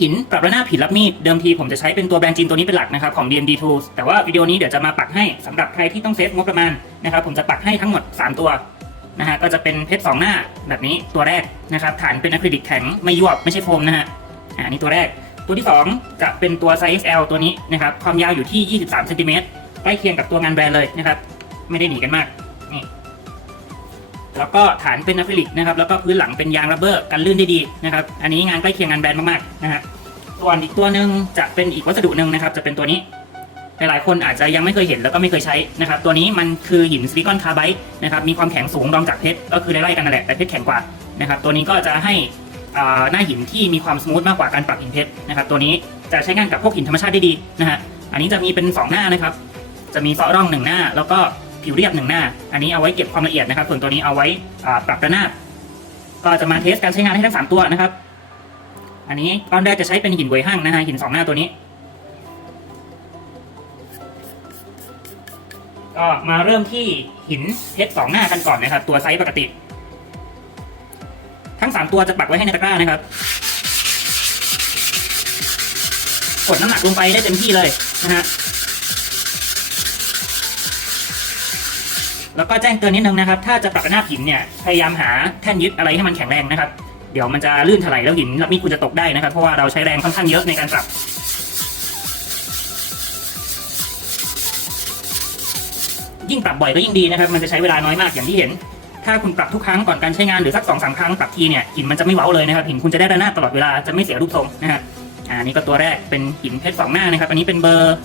หินปรับระนาบหินรับมีดเดิมทีผมจะใช้เป็นตัวแบรนด์จีนตัวนี้เป็นหลักนะครับของ DMD Tools แต่ว่าวิดีโอนี้เดี๋ยวจะมาปักให้สำหรับใครที่ต้องเซฟงบประมาณนะครับผมจะปักให้ทั้งหมด 3 ตัวนะฮะก็จะเป็นเพชรสองหน้าแบบนี้ตัวแรกนะครับฐานเป็นอะคริลิกแข็งไม่ยวบไม่ใช่โฟมนะฮะอ่าอันนี้ตัวแรก ตัวที่ 2 จะเป็นตัวไซส์ XL ตัวนี้นะครับความยาวอยู่ที่ 23เซนติเมตรใกล้เคียงกับตัวงานแบรนด์เลยนะครับไม่ได้หนีกันมากนี่ แล้วก็ฐานเป็นอะคริลิกนะครับแล้วก็พื้นหลังเป็นยางรับเบอร์กันลื่นได้ดีนะครับอันนี้งานใกล้เคียงงานแบรนด์มากๆนะฮะส่วนอีกตัวหนึ่งจะเป็นอีกวัสดุหนึ่งนะครับจะเป็นตัวนี้หลายๆคนอาจจะยังไม่เคยเห็นแล้วก็ไม่เคยใช้นะครับตัวนี้มันคือหินซิลิคอนคาร์ไบต์นะครับมีความแข็งสูงรองจากเพชรก็คือไล่ๆกันนั่นแหละแต่เพชรแข็งกว่านะครับตัวนี้ก็จะให้อ่าหน้าหินที่มีความสมูทมากกว่าการปรับหินเพชรนะครับตัวนี้จะใช้งานกับพวกหินธรรมชาติได้ดีนะฮะอันนี้จะมีเป็น 2 หน้านะครับจะมีเซาะร่องหนึ่งหน้า แล้วก็ ผิวเรียบหนึ่งหน้า อันนี้เอาไว้เก็บความละเอียดนะครับ ส่วนตัวนี้เอาไว้ปรับระนาบ ก็จะมาเทสการใช้งานให้ทั้งสามตัวนะครับ อันนี้ตอนแรกจะใช้เป็นหินเวยหั่งนะฮะหินสองหน้าตัวนี้ ก็มาเริ่มที่หินเพชรสองหน้ากันก่อนนะครับ ตัวไซส์ปกติ ทั้งสามตัวจะปักไว้ให้ในตะกร้านะครับกดน้ำหนักลงไปได้เต็มที่เลยนะฮะ แล้วก็แจ้งเตือนนิดนึงนะครับ ถ้าจะปรับระนาหินเนี่ย พยายามหาแท่นยึดอะไรให้มันแข็งแรงนะครับ เดี๋ยวมันจะลื่นถลายแล้วหินรับมีดคุณจะตกได้นะครับ เพราะว่าเราใช้แรงค่อนข้างเยอะในการปรับยิ่งปรับบ่อยก็ยิ่งดีนะครับ มันจะใช้เวลาน้อยมากอย่างที่เห็น ถ้าคุณปรับทุกครั้งก่อนการใช้งานหรือสักสองสามครั้งปรับทีเนี่ยหินมันจะไม่เว้าเลยนะครับหินคุณจะได้ระนาบตลอดเวลาจะไม่เสียรูปทรงนะฮะอ่านี่ก็ตัวแรกเป็นหินเพชรสองหน้านะครับ อันนี้เป็นเบอร์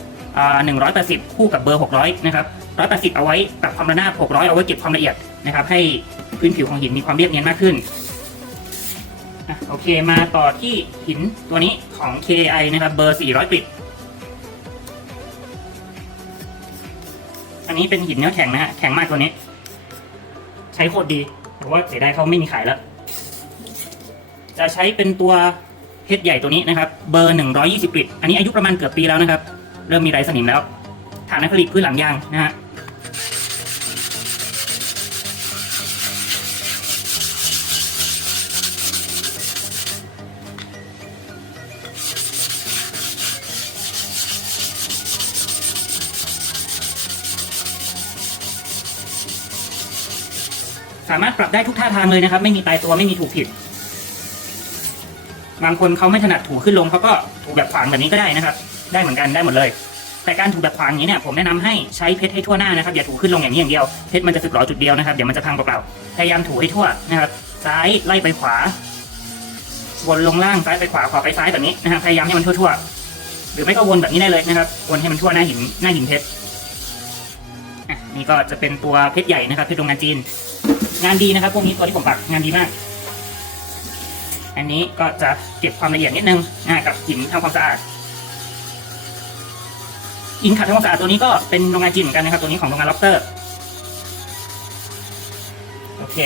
หนึ่งร้อยแปดสิบคู่กับเบอร์หกร้อยนะครับ ร้อยแปดสิบเอาไว้ปรับความระนาบหกร้อยเอาไว้เก็บความละเอียดนะครับ ให้พื้นผิวของหินมีความเรียบเนียนมากขึ้นอะโอเคมาต่อที่หินตัวนี้ของ KI นะครับ เบอร์ 400 ปิด อันนี้เป็นหินเนื้อแข็งนะฮะ แข็งมากตัวนี้ ใช้โคตรดี แต่ว่าเสียดายเขาไม่มีขายแล้ว จะใช้เป็นตัวเพชรใหญ่ตัวนี้นะครับ เบอร์ 120กริด อันนี้อายุประมาณเกือบปีแล้วนะครับ เริ่มมีไรสนิมแล้ว ฐานอะคริลิกพื้นหลังยางนะฮะ สามารถปรับได้ทุกท่าทางเลยนะครับ ไม่มีตายตัวไม่มีถูกผิด บางคนเขาไม่ถนัดถูขึ้นลงเขาก็ถูแบบขวางแบบนี้ก็ได้นะครับ ได้เหมือนกันได้หมดเลย แต่การถูแบบขวางอย่างนี้เนี่ยผมแนะนำให้ใช้เพชรให้ทั่วหน้านะครับอย่าถูขึ้นลงอย่างนี้อย่างเดียวเพชรมันจะสึกหรอจุดเดียวนะครับเดี๋ยวมันจะพังเปล่าๆพยายามถูให้ทั่วนะครับ ซ้ายไล่ไปขวาวนลงล่างซ้ายไปขวาขวาไปซ้ายแบบนี้นะครับพยายามให้มันทั่วๆหรือไม่ก็วนแบบนี้ได้เลยนะครับวนให้มันทั่วหน้าหินหน้าหินเพชรนี่ก็จะเป็นตัวเพชรใหญ่นะครับเพชรโรงงานจีน งานดีนะครับพวกนี้ตัวที่ผมปักงานดีมาก อันนี้ก็จะเก็บความละเอียดนิดนึงอ่ากับหินทำความสะอาดหินขัดทำความสะอาดตัวนี้ก็เป็นโรงงานจีนเหมือนกันนะครับ ตัวนี้ของโรงงานล็อบเตอร์โอเค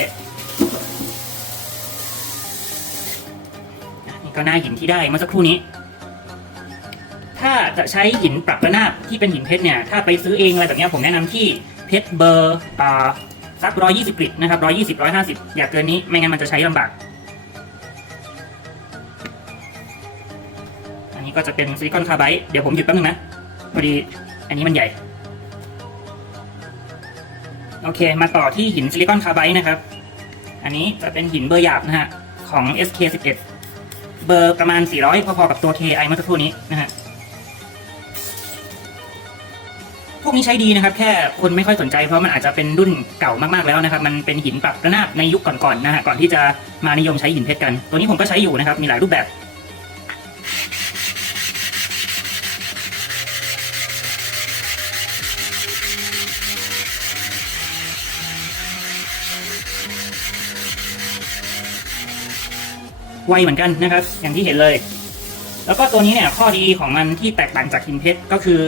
นี่ก็หน้าหินที่ได้เมื่อสักครู่นี้ ถ้าจะใช้หินปรับระนาบที่เป็นหินเพชรเนี่ย ถ้าไปซื้อเองอะไรแบบนี้ผมแนะนำที่เพชรเบอร์อ่า สักร้อยยี่สิบกริดนะครับร้อยยี่สิบร้อยห้าสิบอย่าเกินนี้ไม่งั้นมันจะใช้ลำบาก อันนี้ก็จะเป็นซิลิคอนคาร์ไบต์เดี๋ยวผมหยุดแป๊บนึงนะพอดีอันนี้มันใหญ่ โอเค มาต่อที่หินซิลิคอนคาร์ไบต์นะครับ อันนี้จะเป็นหินเบอร์หยาบนะฮะของ SK11 เบอร์ประมาณ 400 พอๆกับตัว KI เมื่อสักครู่นี้นะฮะ พวกนี้ใช้ดีนะครับ แค่คนไม่ค่อยสนใจเพราะมันอาจจะเป็นรุ่นเก่ามากๆแล้วนะครับ มันเป็นหินปรับระนาบในยุคก่อนๆนะฮะก่อนที่จะมานิยมใช้หินเพชรกัน ตัวนี้ผมก็ใช้อยู่นะครับ มีหลายรูปแบบไวเหมือนกันนะครับ อย่างที่เห็นเลย แล้วก็ตัวนี้เนี่ยข้อดีของมันที่แตกต่างจากหินเพชรก็คือ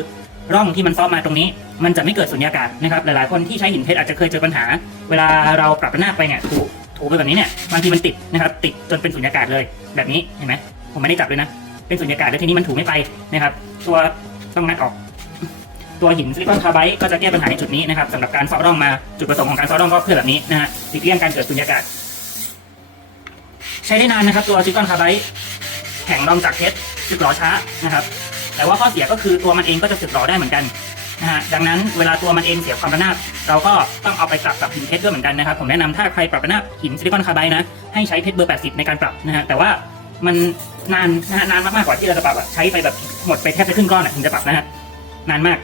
ร่องที่มันซ้อมมาตรงนี้ มันจะไม่เกิดสุญญากาศนะครับหลายๆคนที่ใช้หินเพชรอาจจะเคยเจอปัญหา เวลาเราปรับระนาไปเนี่ยถูถูไปแบบนี้เนี่ยบางทีมันติดนะครับติดจนเป็นสุญญากาศเลยแบบนี้เห็นไหมผมไม่ได้จับเลยนะเป็นสุญญากาศแล้วทีนี้มันถูไม่ไปนะครับตัวต้องงัดออกตัวหินซิลิคอนคาร์ไบต์ก็จะแก้ปัญหาในจุดนี้นะครับสำหรับการซ้อร่องมาจุดประสงค์ของการซ้อร่องก็เพื่อแบบนี้นะฮะหลีกเลี่ยงการเกิดสุญญากาศ ใช้ได้นานนะครับ ตัวซิลิคอนคาร์ไบต์แข็งรองจากเพชรสึกหรอช้านะครับ แต่ว่าข้อเสียก็คือตัวมันเองก็จะสึกหรอได้เหมือนกันนะฮะดังนั้นเวลาตัวมันเองเสียความระนาบเราก็ต้องเอาไปปรับกับหินเพชรด้วยเหมือนกันนะครับผมแนะนำถ้าใครปรับระนาบหินซิลิคอนคาร์ไบด์นะให้ใช้เพชรเบอร์ 80 ในการปรับนะฮะแต่ว่ามันนานนะฮะนานมากๆกว่าที่เราจะปรับใช้ไปแบบหมดไปแทบจะครึ่งก้อนถึงจะปรับนะฮะนานมาก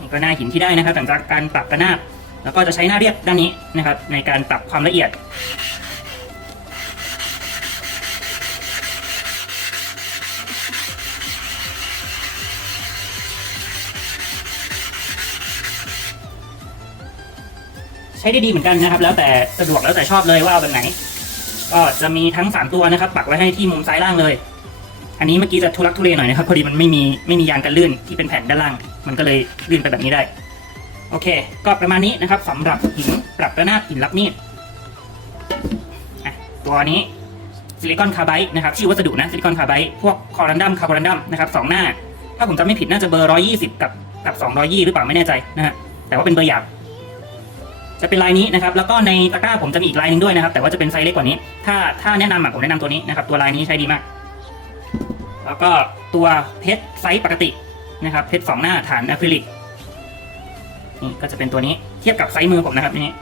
นี่ก็หน้าหินที่ได้นะครับหลังจากการปรับระนาบแล้วก็จะใช้หน้าเรียบด้านนี้นะครับในการปรับความละเอียด ใช้ได้ดีเหมือนกันนะครับ แล้วแต่สะดวกแล้วแต่ชอบเลยว่าเอาแบบไหน ก็จะมีทั้ง3ตัวนะครับ ปักไว้ให้ที่มุมซ้ายล่างเลย อันนี้เมื่อกี้จะทุลักทุเลหน่อยนะครับ พอดีมันไม่มีไม่มียางกันลื่นที่เป็นแผ่นด้านล่าง มันก็เลยลื่นไปแบบนี้ได้ โอเค ก็ประมาณนี้นะครับสำหรับหินปรับระนาบหินรับมีดตัวนี้ซิลิคอนคาร์ไบด์นะครับชื่อวัสดุนะซิลิคอนคาร์ไบด์พวกคอรันดัมคาร์บอรันดัมนะครับสองหน้า ถ้าผมจำไม่ผิดน่าจะเบอร์ 120 กับกับ 220 หรือเปล่าไม่แน่ใจนะฮะแต่ว่าเป็นเบอร์หยาบ จะเป็นลายนี้นะครับแล้วก็ในตะกร้าผมจะมีอีกลายหนึ่งด้วยนะครับ แต่ว่าจะเป็นไซส์เล็กกว่านี้ ถ้าถ้าแนะนำอะผมแนะนำตัวนี้นะครับ ตัวลายนี้ใช้ดีมาก แล้วก็ตัวเพชรไซส์ปกตินะครับเพชรสองหน้าฐานอะคริลิกนี่ก็จะเป็นตัวนี้เทียบกับไซส์มือผมนะครับนี่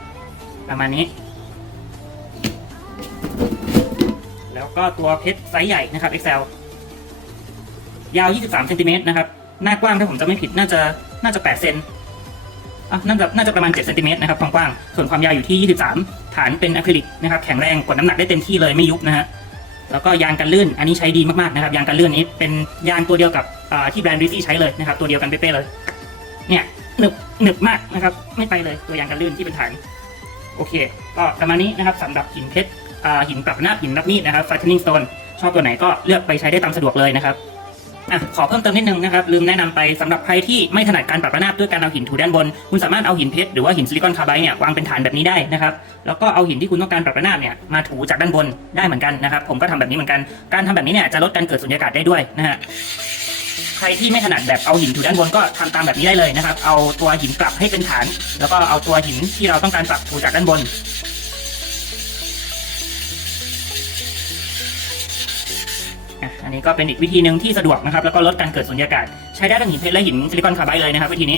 ประมาณนี้ แล้วก็ตัวเพชรไซส์ใหญ่นะครับ XL ยาว 23เซนติเมตรนะครับ หน้ากว้างถ้าผมจำไม่ผิดน่าจะน่าจะ 8 เซน อะน่าจะน่าจะประมาณ7เซนติเมตรนะครับความกว้าง ส่วนความยาวอยู่ที่ 23 ฐานเป็นอะคริลิกนะครับแข็งแรงกดน้ำหนักได้เต็มที่เลยไม่ยุบนะฮะแล้วก็ยางกันลื่นอันนี้ใช้ดีมากๆนะครับยางกันลื่นนี้เป็นยางตัวเดียวกับที่แบรนด์ริซี่ใช้เลยนะครับตัวเดียวกันเป๊ะๆเลย เนี่ยหนึบหนึบมากนะครับไม่ไปเลยตัวยางกันลื่นที่เป็นฐานโอเค ก็ประมาณนี้นะครับสำหรับหินเพชรหินปรับหน้าหินรับมีดนะครับ Fattening Stone ชอบตัวไหนก็เลือกไปใช้ได้ตามสะดวกเลยนะครับ อะขอเพิ่มเติมนิดนึงนะครับลืมแนะนำไปสำหรับใครที่ไม่ถนัดการปรับระนาบด้วยการเอาหินถูด้านบน คุณสามารถเอาหินเพชรหรือว่าหินซิลิคอนคาร์ไบด์เนี่ยวางเป็นฐานแบบนี้ได้นะครับแล้วก็เอาหินที่คุณต้องการปรับระนาบเนี่ยมาถูจากด้านบนได้เหมือนกันนะครับ ผมก็ทำแบบนี้เหมือนกันการทำแบบนี้เนี่ยจะลดการเกิดสุญญากาศได้ด้วยนะฮะใครที่ไม่ถนัดแบบเอาหินถูด้านบนก็ทำตามแบบนี้ได้เลยนะครับ เอาตัวหินปรับให้เป็นฐาน แล้วก็เอาตัวหินที่เราต้องการปรับถูจากด้านบน นนี้ก็เป็นอีกวิธีหนึ่งที่สะดวกนะครับแล้วก็ลดการเกิดสุญญากาศใช้ได้ทั้งหินเพชรและหินซิลิคอนคาร์ไบด์เลยนะครับวิธีนี้